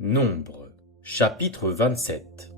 Nombre, chapitre 27.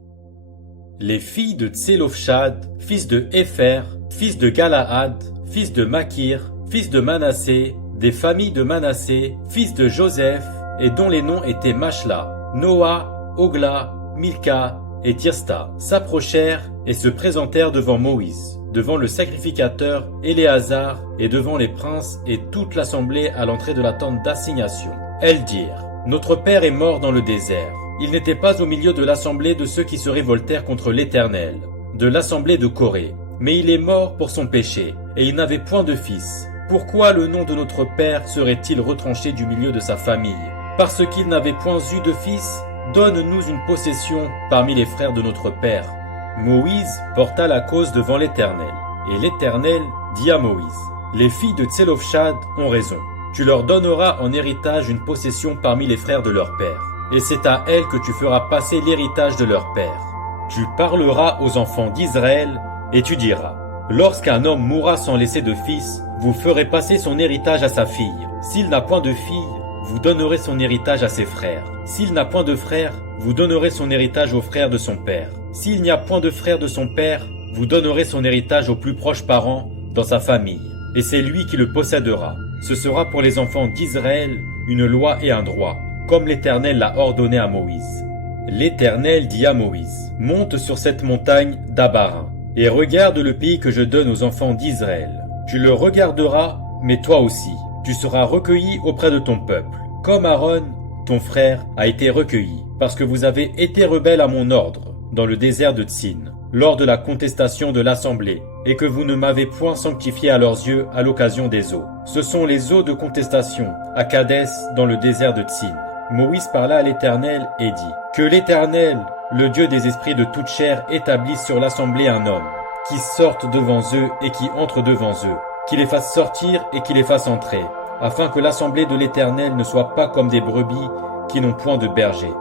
Les filles de Tselophshad, fils de Hépher, fils de Galaad, fils de Makir, fils de Manassé, des familles de Manassé, fils de Joseph, et dont les noms étaient Machla, Noah, Ogla, Milka et Tirsta, s'approchèrent et se présentèrent devant Moïse, devant le sacrificateur Éléazar et devant les princes et toute l'assemblée à l'entrée de la tente d'assignation. Elles dirent: Notre père est mort dans le désert. Il n'était pas au milieu de l'assemblée de ceux qui se révoltèrent contre l'Éternel, de l'assemblée de Corée. Mais il est mort pour son péché, et il n'avait point de fils. Pourquoi le nom de notre père serait-il retranché du milieu de sa famille? Parce qu'il n'avait point eu de fils, donne-nous une possession parmi les frères de notre père. Moïse porta la cause devant l'Éternel, et l'Éternel dit à Moïse: Les filles de Tselophshad ont raison. Tu leur donneras en héritage une possession parmi les frères de leur père, et c'est à elles que tu feras passer l'héritage de leur père. Tu parleras aux enfants d'Israël, et tu diras: Lorsqu'un homme mourra sans laisser de fils, vous ferez passer son héritage à sa fille. S'il n'a point de fille, vous donnerez son héritage à ses frères. S'il n'a point de frères, vous donnerez son héritage aux frères de son père. S'il n'y a point de frères de son père, vous donnerez son héritage aux plus proches parents dans sa famille, et c'est lui qui le possédera. Ce sera pour les enfants d'Israël une loi et un droit, comme l'Éternel l'a ordonné à Moïse. L'Éternel dit à Moïse: Monte sur cette montagne d'Abarim, et regarde le pays que je donne aux enfants d'Israël. Tu le regarderas, mais toi aussi, tu seras recueilli auprès de ton peuple, comme Aaron, ton frère, a été recueilli, parce que vous avez été rebelles à mon ordre, dans le désert de Tsin, lors de la contestation de l'assemblée, et que vous ne m'avez point sanctifié à leurs yeux à l'occasion des eaux. Ce sont les eaux de contestation, à Kadès, dans le désert de Tsin. Moïse parla à l'Éternel et dit: Que l'Éternel, le Dieu des esprits de toute chair, établisse sur l'assemblée un homme, qui sorte devant eux et qui entre devant eux, qui les fasse sortir et qui les fasse entrer, afin que l'assemblée de l'Éternel ne soit pas comme des brebis qui n'ont point de berger.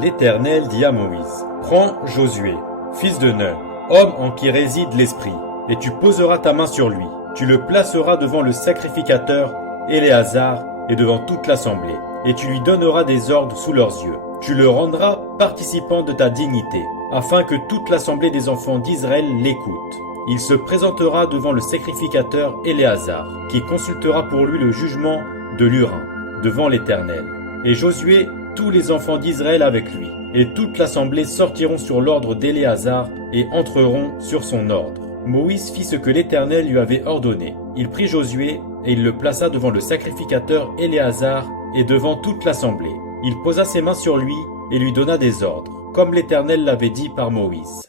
L'Éternel dit à Moïse: Prends Josué, fils de Nun, homme en qui réside l'Esprit, et tu poseras ta main sur lui. Tu le placeras devant le sacrificateur Éléazar et devant toute l'assemblée, et tu lui donneras des ordres sous leurs yeux. Tu le rendras participant de ta dignité, afin que toute l'assemblée des enfants d'Israël l'écoute. Il se présentera devant le sacrificateur Éléazar, qui consultera pour lui le jugement de l'Urim, devant l'Éternel. Et Josué, tous les enfants d'Israël avec lui, et toute l'assemblée sortiront sur l'ordre d'Éléazar et entreront sur son ordre. Moïse fit ce que l'Éternel lui avait ordonné. Il prit Josué et il le plaça devant le sacrificateur Éléazar et devant toute l'assemblée. Il posa ses mains sur lui et lui donna des ordres, comme l'Éternel l'avait dit par Moïse.